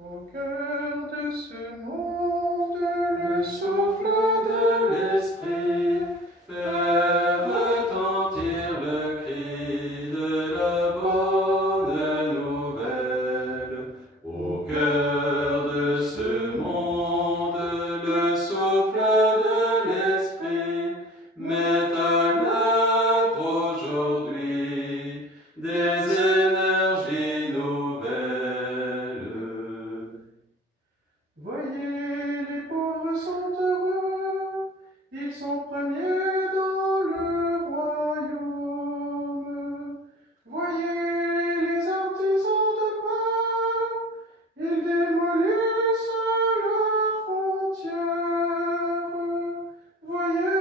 Au cœur de ce monde, le souffle de l'esprit fait retentir le cri de la bonne nouvelle. Au cœur de ce monde, le souffle de l'esprit met à l'œuvre aujourd'hui des énergies nouvelles. Voyez, les pauvres sont heureux, ils sont premiers dans le royaume. Voyez les artisans de pain, ils démolissent leurs frontières. Voyez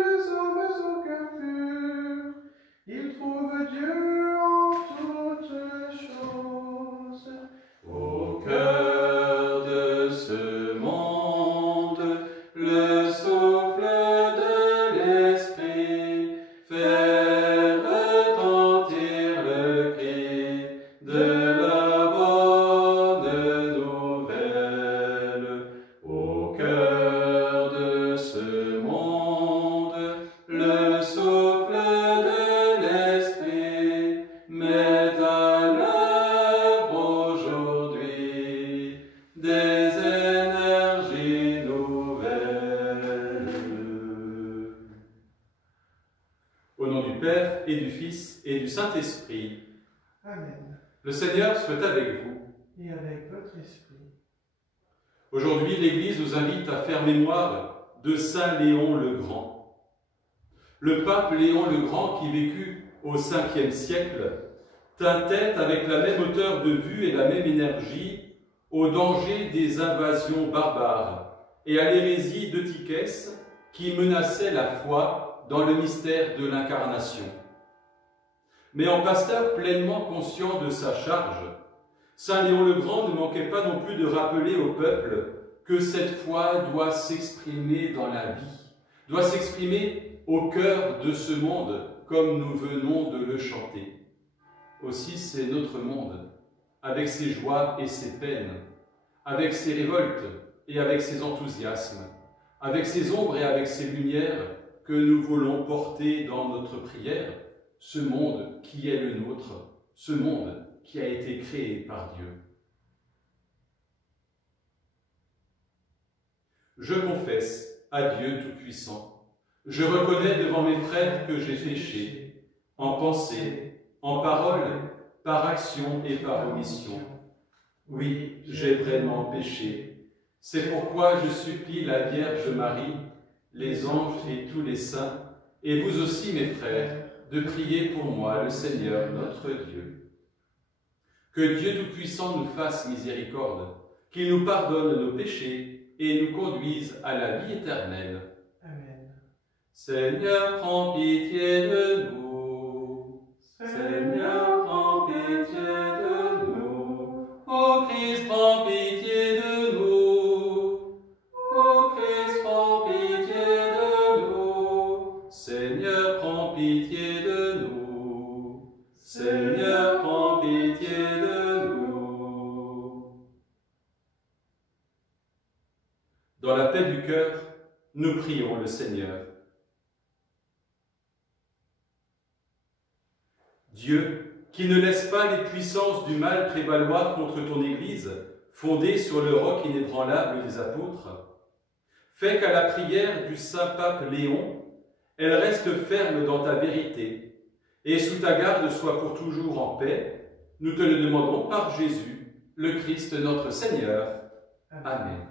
les hommes au cœur pur, ils trouvent Dieu en toutes choses. Au cœur de ce monde, le souffle de l'esprit fait retentir le cri de la bonne nouvelle. Au cœur de ce monde, le souffle de l'esprit met à l'œuvre aujourd'hui des énergies nouvelles. Au nom du Père et du Fils et du Saint-Esprit. Amen. Le Seigneur soit avec vous. Et avec votre esprit. Aujourd'hui, l'Église nous invite à faire mémoire de Saint Léon le Grand. Le pape Léon le Grand, qui vécut au 5e siècle, tint tête avec la même hauteur de vue et la même énergie au danger des invasions barbares et à l'hérésie d'Eutychès qui menaçait la foi dans le mystère de l'incarnation. Mais en pasteur pleinement conscient de sa charge, Saint Léon le Grand ne manquait pas non plus de rappeler au peuple que cette foi doit s'exprimer dans la vie, doit s'exprimer au cœur de ce monde, comme nous venons de le chanter. Aussi, c'est notre monde, avec ses joies et ses peines, avec ses révoltes et avec ses enthousiasmes, avec ses ombres et avec ses lumières, que nous voulons porter dans notre prière, ce monde qui est le nôtre, ce monde qui a été créé par Dieu. Je confesse à Dieu Tout-Puissant, je reconnais devant mes frères que j'ai péché, en pensée, en parole, par action et par omission. Oui, j'ai vraiment péché. C'est pourquoi je supplie la Vierge Marie, les anges et tous les saints, et vous aussi mes frères, de prier pour moi le Seigneur notre Dieu. Que Dieu Tout-Puissant nous fasse miséricorde, qu'il nous pardonne nos péchés et nous conduise à la vie éternelle. Amen. Seigneur, prends pitié de nous. Seigneur, prends pitié de nous. Ô Christ, prends pitié de nous. Ô Christ, prends pitié de nous. Seigneur, prends pitié de nous. Seigneur, prends pitié de nous. Dans la paix du cœur, nous prions le Seigneur. Dieu, qui ne laisse pas les puissances du mal prévaloir contre ton Église, fondée sur le roc inébranlable des apôtres, fais qu'à la prière du Saint-Pape Léon, elle reste ferme dans ta vérité, et sous ta garde soit pour toujours en paix. Nous te le demandons par Jésus, le Christ notre Seigneur. Amen.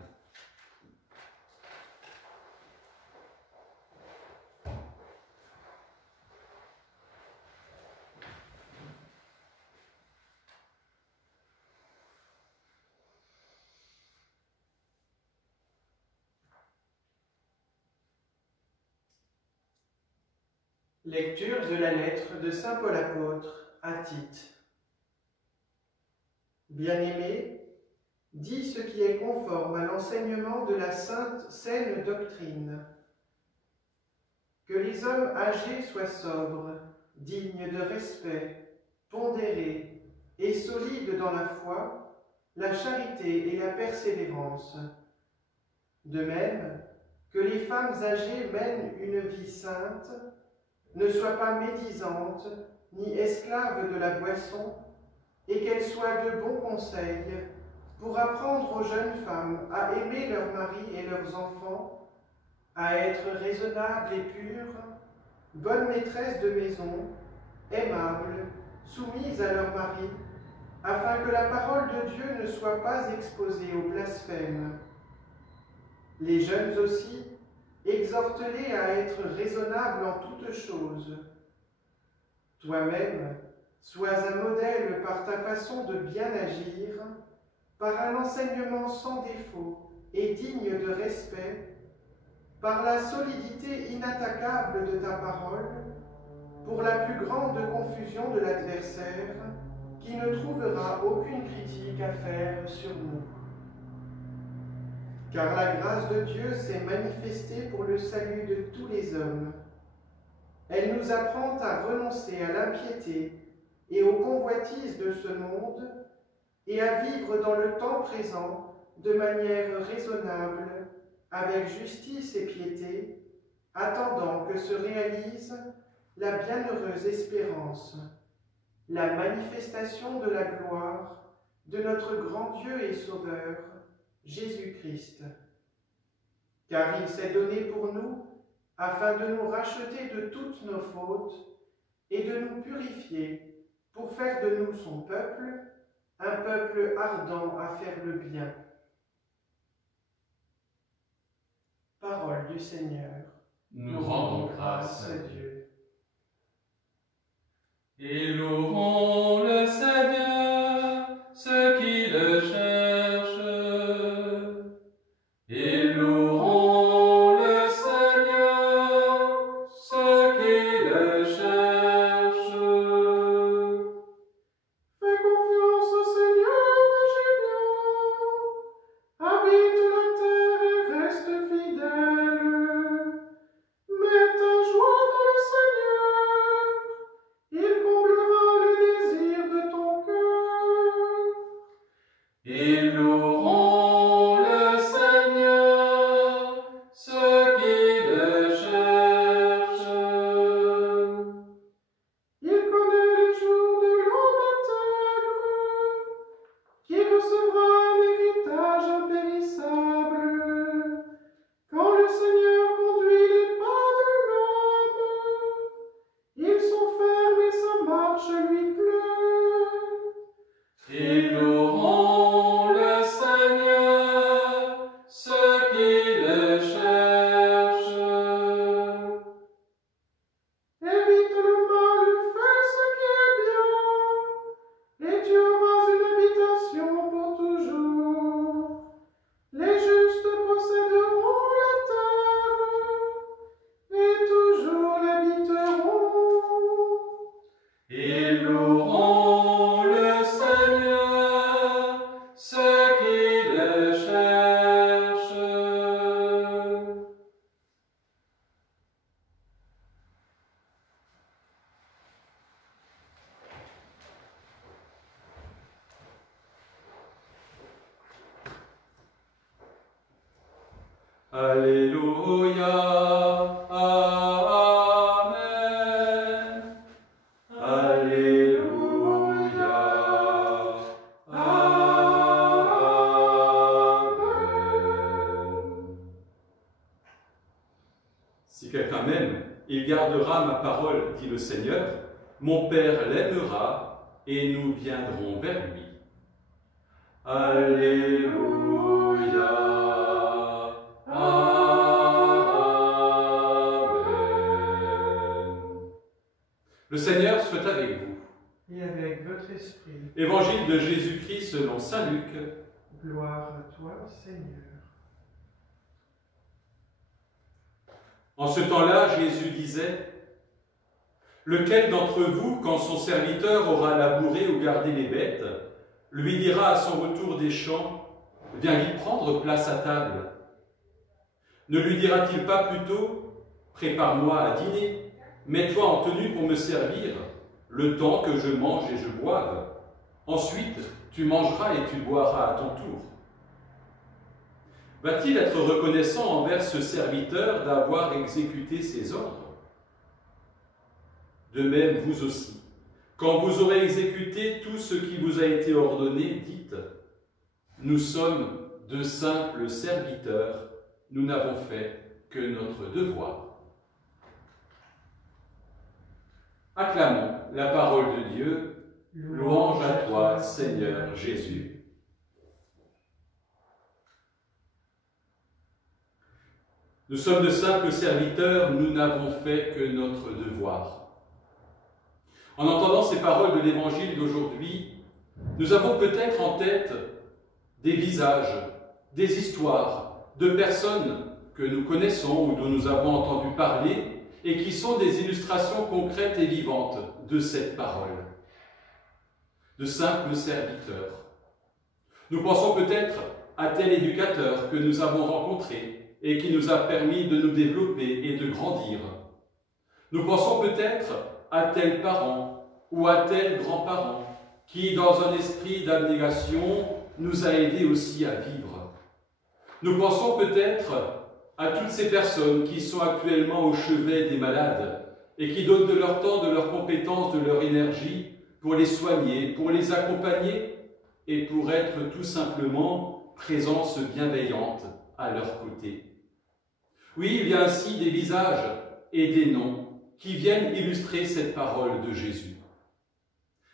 Lecture de la lettre de saint Paul apôtre à Tite. Bien-aimé, dis ce qui est conforme à l'enseignement de la saine doctrine. Que les hommes âgés soient sobres, dignes de respect, pondérés et solides dans la foi, la charité et la persévérance. De même, que les femmes âgées mènent une vie sainte, ne soient pas médisantes, ni esclaves de la boisson, et qu'elles soient de bons conseils pour apprendre aux jeunes femmes à aimer leurs maris et leurs enfants, à être raisonnables et pures, bonnes maîtresses de maison, aimables, soumises à leur mari, afin que la parole de Dieu ne soit pas exposée au blasphème. Les jeunes aussi, exhorte-les à être raisonnables en toutes choses. Toi-même, sois un modèle par ta façon de bien agir, par un enseignement sans défaut et digne de respect, par la solidité inattaquable de ta parole, pour la plus grande confusion de l'adversaire, qui ne trouvera aucune critique à faire sur nous. Car la grâce de Dieu s'est manifestée pour le salut de tous les hommes. Elle nous apprend à renoncer à l'impiété et aux convoitises de ce monde et à vivre dans le temps présent de manière raisonnable, avec justice et piété, attendant que se réalise la bienheureuse espérance, la manifestation de la gloire de notre grand Dieu et Sauveur, Jésus-Christ. Car il s'est donné pour nous, afin de nous racheter de toutes nos fautes et de nous purifier pour faire de nous son peuple, un peuple ardent à faire le bien. Parole du Seigneur. Nous rendons grâce à Dieu. Et louons le Seigneur, ceux qui le cherchent. Et louons le Seigneur, ceux qui le cherchent. Fais confiance au Seigneur, Gédéon. Habite la terre et reste fidèle. Mets ta joie dans le Seigneur. Il comblera le désir de ton cœur. Et louons le Seigneur, ceux qui le cherchent. Il connaît les jours de l'homme intègre, qui recevra un héritage impérissable. Quand le Seigneur conduit les pas de l'homme, ils sont fermes et sa marche lui plaît. Et louons le Seigneur, ceux qui le cherchent. Évite le mal, fais ce qui est bien, et tu auras une habitation pour toujours. Les justes posséderont la terre, et toujours l'habiteront. Et louons le Seigneur, ceux qui le cherchent. Alléluia, Amen. Alléluia, Amen. Si quelqu'un m'aime, il gardera ma parole, dit le Seigneur. Mon Père l'aimera et nous viendrons vers lui. Alléluia, Amen. Le Seigneur soit avec vous. Et avec votre esprit, Évangile de Jésus-Christ selon saint Luc. gloire à toi, Seigneur. En ce temps-là, Jésus disait, « Lequel d'entre vous, quand son serviteur aura labouré ou gardé les bêtes, lui dira à son retour des champs, « Viens y prendre place à table » Ne lui dira-t-il pas plutôt, « Prépare-moi à dîner, mets-toi en tenue pour me servir, le temps que je mange et je boive. Ensuite, tu mangeras et tu boiras à ton tour. Va-t-il être reconnaissant envers ce serviteur d'avoir exécuté ses ordres? De même, vous aussi, quand vous aurez exécuté tout ce qui vous a été ordonné, dites « Nous sommes de simples serviteurs, nous n'avons fait que notre devoir. » Acclamons la parole de Dieu. Louange à toi, Seigneur Jésus. Nous sommes de simples serviteurs, nous n'avons fait que notre devoir. En entendant ces paroles de l'Évangile d'aujourd'hui, nous avons peut-être en tête des visages, des histoires de personnes que nous connaissons ou dont nous avons entendu parler et qui sont des illustrations concrètes et vivantes de cette parole. De simples serviteurs. Nous pensons peut-être à tel éducateur que nous avons rencontré et qui nous a permis de nous développer et de grandir. Nous pensons peut-être à tel parent ou à tel grand-parent qui, dans un esprit d'abnégation, nous a aidés aussi à vivre. Nous pensons peut-être à toutes ces personnes qui sont actuellement au chevet des malades et qui donnent de leur temps, de leurs compétences, de leur énergie pour les soigner, pour les accompagner et pour être tout simplement présence bienveillante à leur côté. Oui, il y a ainsi des visages et des noms qui viennent illustrer cette parole de Jésus.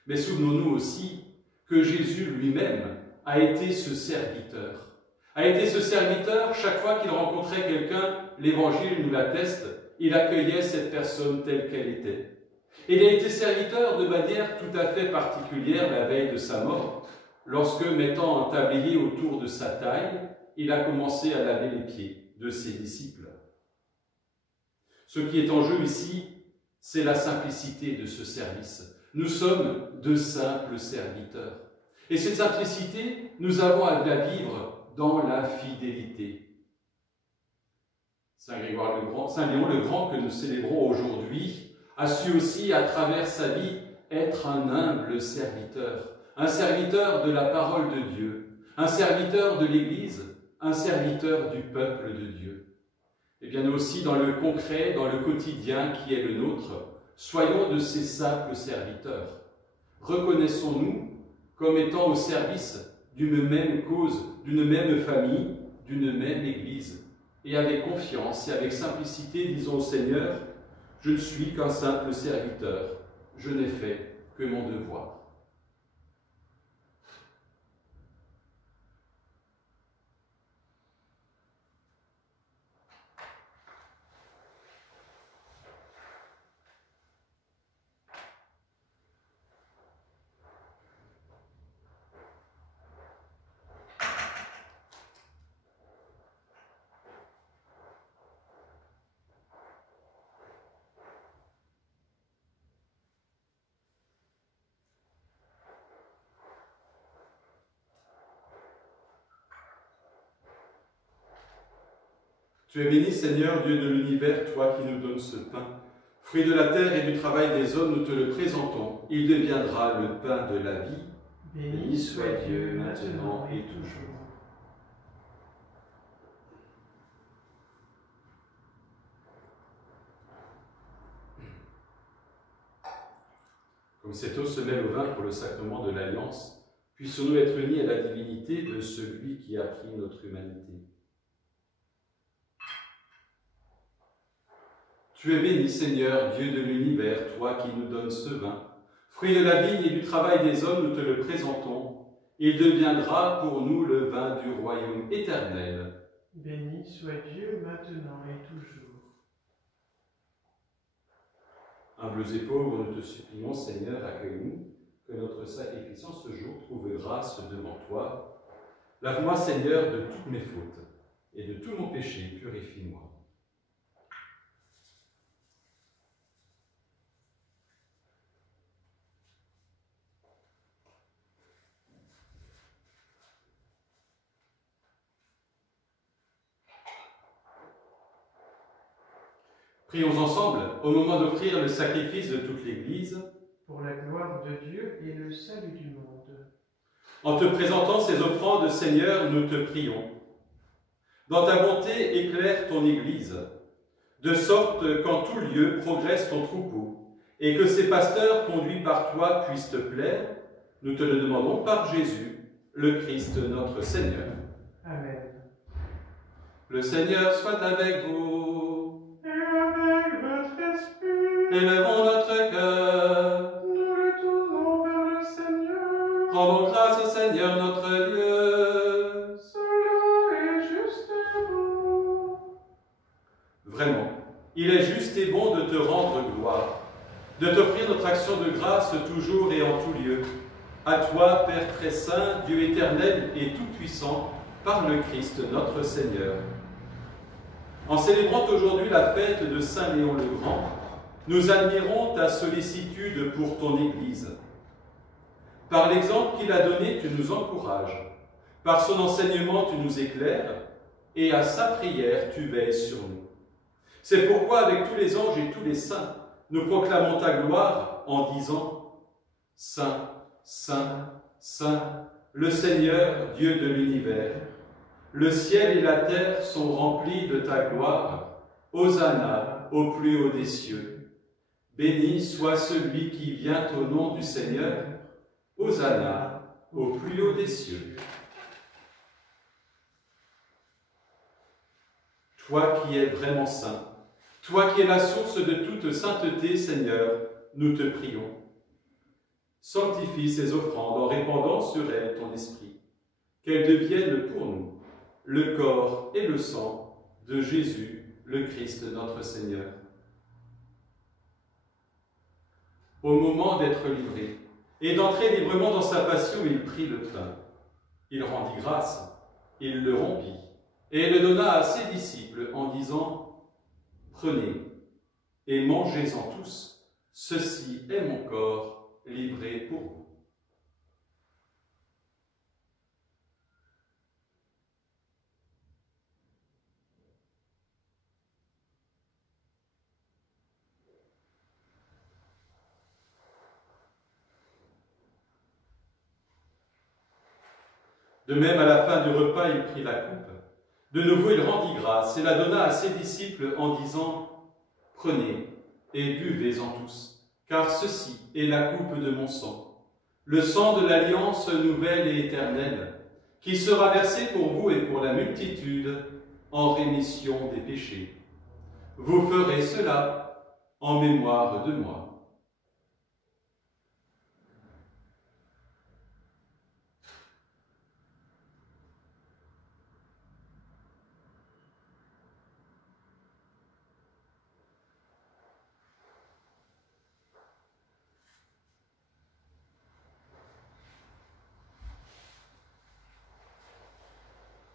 Mais souvenons-nous aussi que Jésus lui-même a été ce serviteur. A été ce serviteur, chaque fois qu'il rencontrait quelqu'un, l'Évangile nous l'atteste, il accueillait cette personne telle qu'elle était. Et il a été serviteur de manière tout à fait particulière la veille de sa mort, lorsque, mettant un tablier autour de sa taille, il a commencé à laver les pieds de ses disciples. Ce qui est en jeu ici, c'est la simplicité de ce service. Nous sommes de simples serviteurs. Et cette simplicité, nous avons à la vivre dans la fidélité. Saint Léon le Grand, que nous célébrons aujourd'hui, a su aussi, à travers sa vie, être un humble serviteur, un serviteur de la parole de Dieu, un serviteur de l'Église, un serviteur du peuple de Dieu. Et bien nous aussi, dans le concret, dans le quotidien qui est le nôtre, soyons de ces simples serviteurs. Reconnaissons-nous comme étant au service d'une même cause, d'une même famille, d'une même Église. Et avec confiance et avec simplicité, disons au Seigneur, je ne suis qu'un simple serviteur, je n'ai fait que mon devoir. Tu es béni, Seigneur, Dieu de l'univers, toi qui nous donnes ce pain. Fruit de la terre et du travail des hommes, nous te le présentons. Il deviendra le pain de la vie. Béni soit Dieu, maintenant et toujours. Comme cette eau se mêle au vin pour le sacrement de l'Alliance, puissions-nous être unis à la divinité de celui qui a pris notre humanité. Tu es béni, Seigneur, Dieu de l'univers, toi qui nous donnes ce vin. Fruit de la vigne et du travail des hommes, nous te le présentons. Il deviendra pour nous le vin du royaume éternel. Béni soit Dieu maintenant et toujours. Humbles et pauvres, nous te supplions, Seigneur, accueille-nous, que notre sacrifice en ce jour trouve grâce devant toi. Lave-moi, Seigneur, de toutes mes fautes, et de tout mon péché, purifie-moi. Prions ensemble, au moment d'offrir le sacrifice de toute l'Église, pour la gloire de Dieu et le salut du monde. En te présentant ces offrandes, Seigneur, nous te prions. Dans ta bonté, éclaire ton Église, de sorte qu'en tout lieu progresse ton troupeau, et que ces pasteurs conduits par toi puissent te plaire. Nous te le demandons par Jésus, le Christ notre Seigneur. Amen. Le Seigneur soit avec vous. Et avec votre esprit, Élevons notre cœur. nous le tournons vers le Seigneur. Rendons grâce au Seigneur notre Dieu. Cela est juste et bon. Vraiment, il est juste et bon de te rendre gloire, de t'offrir notre action de grâce toujours et en tout lieu. À toi, Père très saint, Dieu éternel et tout-puissant, par le Christ notre Seigneur. En célébrant aujourd'hui la fête de Saint Léon le Grand, nous admirons ta sollicitude pour ton Église. Par l'exemple qu'il a donné, tu nous encourages. Par son enseignement, tu nous éclaires. Et à sa prière, tu veilles sur nous. C'est pourquoi, avec tous les anges et tous les saints, nous proclamons ta gloire en disant « Saint, Saint, Saint, le Seigneur, Dieu de l'univers. Le ciel et la terre sont remplis de ta gloire. Hosanna au plus haut des cieux. Béni soit celui qui vient au nom du Seigneur. Hosanna au plus haut des cieux. » Toi qui es vraiment saint, toi qui es la source de toute sainteté, Seigneur, nous te prions. Sanctifie ces offrandes en répandant sur elles ton esprit, qu'elles deviennent pour nous le corps et le sang de Jésus, le Christ notre Seigneur. Au moment d'être livré et d'entrer librement dans sa passion, il prit le pain. Il rendit grâce, il le rompit et le donna à ses disciples en disant « Prenez et mangez-en tous, ceci est mon corps livré pour vous. » De même, à la fin du repas, il prit la coupe. De nouveau, il rendit grâce et la donna à ses disciples en disant « Prenez et buvez-en tous, car ceci est la coupe de mon sang, le sang de l'alliance nouvelle et éternelle, qui sera versé pour vous et pour la multitude en rémission des péchés. Vous ferez cela en mémoire de moi. »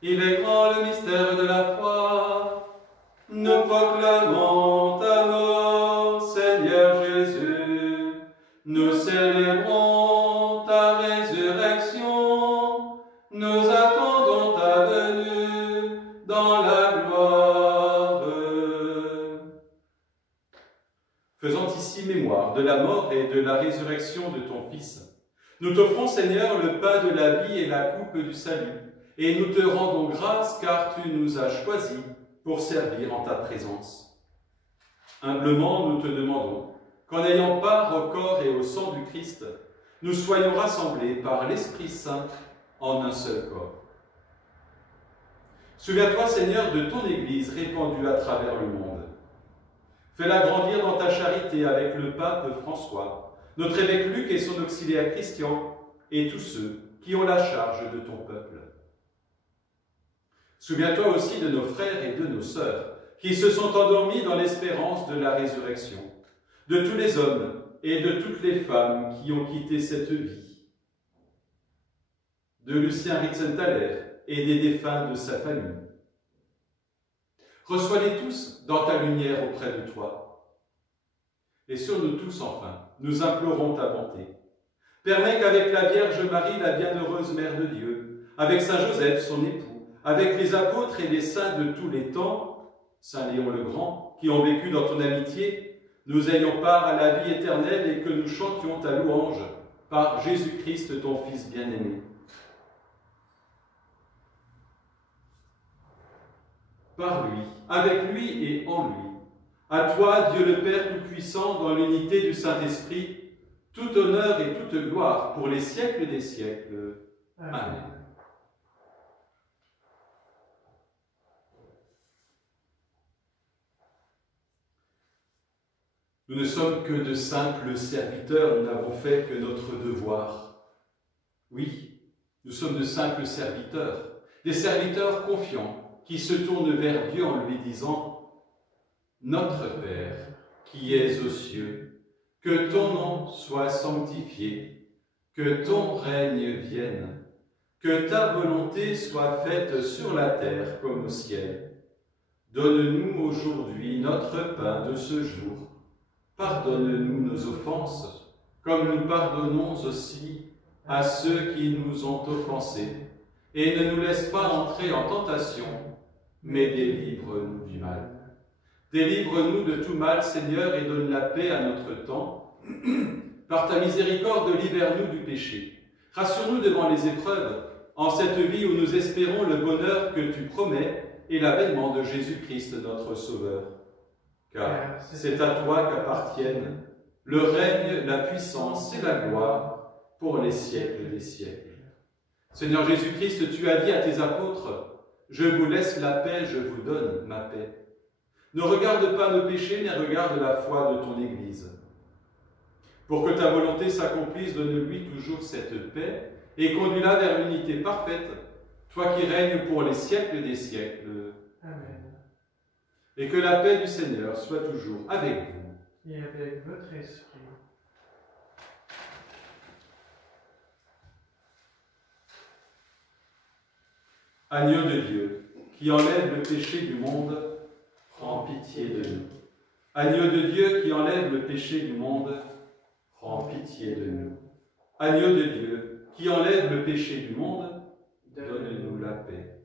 Il est grand le mystère de la foi. Nous proclamons ta mort, Seigneur Jésus. Nous célébrons ta résurrection. Nous attendons ta venue dans la gloire. Faisant ici mémoire de la mort et de la résurrection de ton Fils, nous t'offrons, Seigneur, le pain de la vie et la coupe du salut. Et nous te rendons grâce car tu nous as choisis pour servir en ta présence. Humblement, nous te demandons qu'en ayant part au corps et au sang du Christ, nous soyons rassemblés par l'Esprit Saint en un seul corps. Souviens-toi, Seigneur, de ton Église répandue à travers le monde. Fais-la grandir dans ta charité avec le pape François, notre évêque Luc et son auxiliaire Christian, et tous ceux qui ont la charge de ton peuple. Souviens-toi aussi de nos frères et de nos sœurs, qui se sont endormis dans l'espérance de la résurrection, de tous les hommes et de toutes les femmes qui ont quitté cette vie, de Lucien Ritzenthaler et des défunts de sa famille. Reçois-les tous dans ta lumière auprès de toi. Et sur nous tous, enfin, nous implorons ta bonté. Permets qu'avec la Vierge Marie, la bienheureuse Mère de Dieu, avec Saint Joseph, son époux, avec les apôtres et les saints de tous les temps, Saint Léon le Grand, qui ont vécu dans ton amitié, nous ayons part à la vie éternelle et que nous chantions ta louange par Jésus-Christ, ton Fils bien-aimé. Par lui, avec lui et en lui. À toi, Dieu le Père Tout-Puissant, dans l'unité du Saint-Esprit, tout honneur et toute gloire pour les siècles des siècles. Amen. Nous ne sommes que de simples serviteurs, nous n'avons fait que notre devoir. Oui, nous sommes de simples serviteurs, des serviteurs confiants qui se tournent vers Dieu en lui disant « Notre Père, qui es aux cieux, que ton nom soit sanctifié, que ton règne vienne, que ta volonté soit faite sur la terre comme au ciel. Donne-nous aujourd'hui notre pain de ce jour. Pardonne-nous nos offenses, comme nous pardonnons aussi à ceux qui nous ont offensés. Et ne nous laisse pas entrer en tentation, mais délivre-nous du mal. Délivre-nous de tout mal, Seigneur, et donne la paix à notre temps. Par ta miséricorde, libère-nous du péché. Rassure-nous devant les épreuves, en cette vie où nous espérons le bonheur que tu promets et l'avènement de Jésus-Christ, notre Sauveur. Car c'est à toi qu'appartiennent le règne, la puissance et la gloire pour les siècles des siècles. Seigneur Jésus-Christ, tu as dit à tes apôtres, « Je vous laisse la paix, je vous donne ma paix. » Ne regarde pas nos péchés, mais regarde la foi de ton Église. Pour que ta volonté s'accomplisse, donne-lui toujours cette paix et conduis-la vers l'unité parfaite, toi qui règnes pour les siècles des siècles. Amen. Et que la paix du Seigneur soit toujours avec vous. Et avec votre esprit. Agneau de Dieu, qui enlève le péché du monde, prends pitié de nous. Agneau de Dieu, qui enlève le péché du monde, prends pitié de nous. Agneau de Dieu, qui enlève le péché du monde, donne-nous la paix.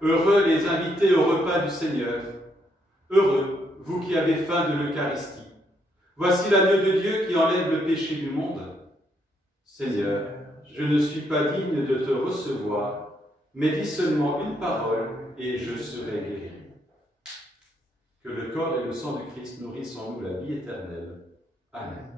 Heureux les invités au repas du Seigneur. Heureux, vous qui avez faim de l'Eucharistie. Voici l'agneau de Dieu qui enlève le péché du monde. Seigneur, je ne suis pas digne de te recevoir, mais dis seulement une parole et je serai guéri. Que le corps et le sang du Christ nourrissent en nous la vie éternelle. Amen.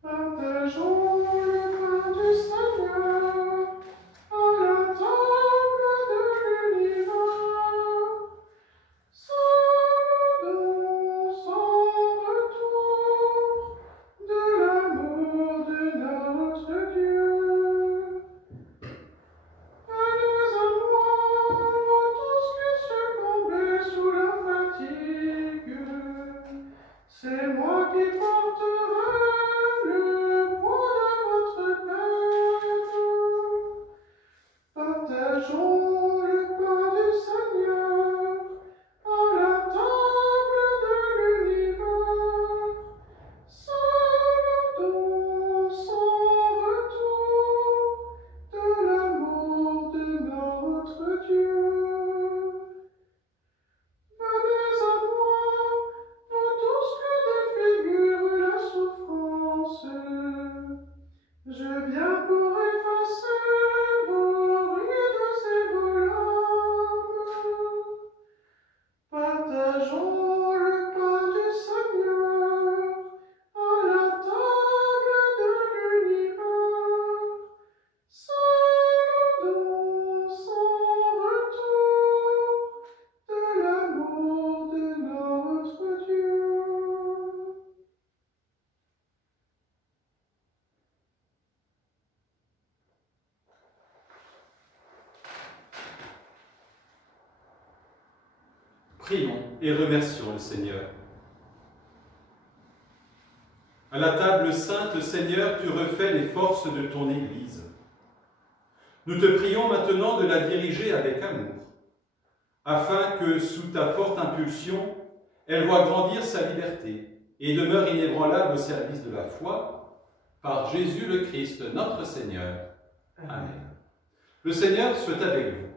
Partageons le pain du Seigneur à la table de l'univers. Saludons sans retour de l'amour de notre Dieu. Venez à moi, vous tous qui succombez sous la fatigue. C'est moi qui porterai le poids de votre peine. Partageons le pain du Seigneur à la table de l'univers. Saludons sans retour de l'amour de notre Dieu. Venez à moi, vous tous que défigure la souffrance. Prions et remercions le Seigneur. À la table sainte, Seigneur, tu refais les forces de ton Église. Nous te prions maintenant de la diriger avec amour, afin que, sous ta forte impulsion, elle voie grandir sa liberté et demeure inébranlable au service de la foi, par Jésus le Christ, notre Seigneur. Amen. Le Seigneur soit avec vous.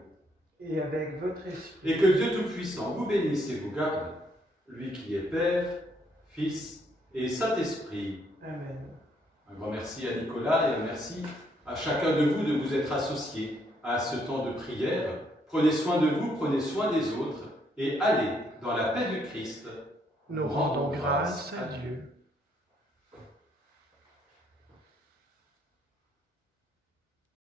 Et avec votre esprit. Et que Dieu Tout-Puissant vous bénisse et vous garde, lui qui est Père, Fils et Saint-Esprit. Amen. Un grand merci à Nicolas et un merci à chacun de vous de vous être associés à ce temps de prière. Prenez soin de vous, prenez soin des autres et allez dans la paix du Christ. Nous rendons grâce à Dieu.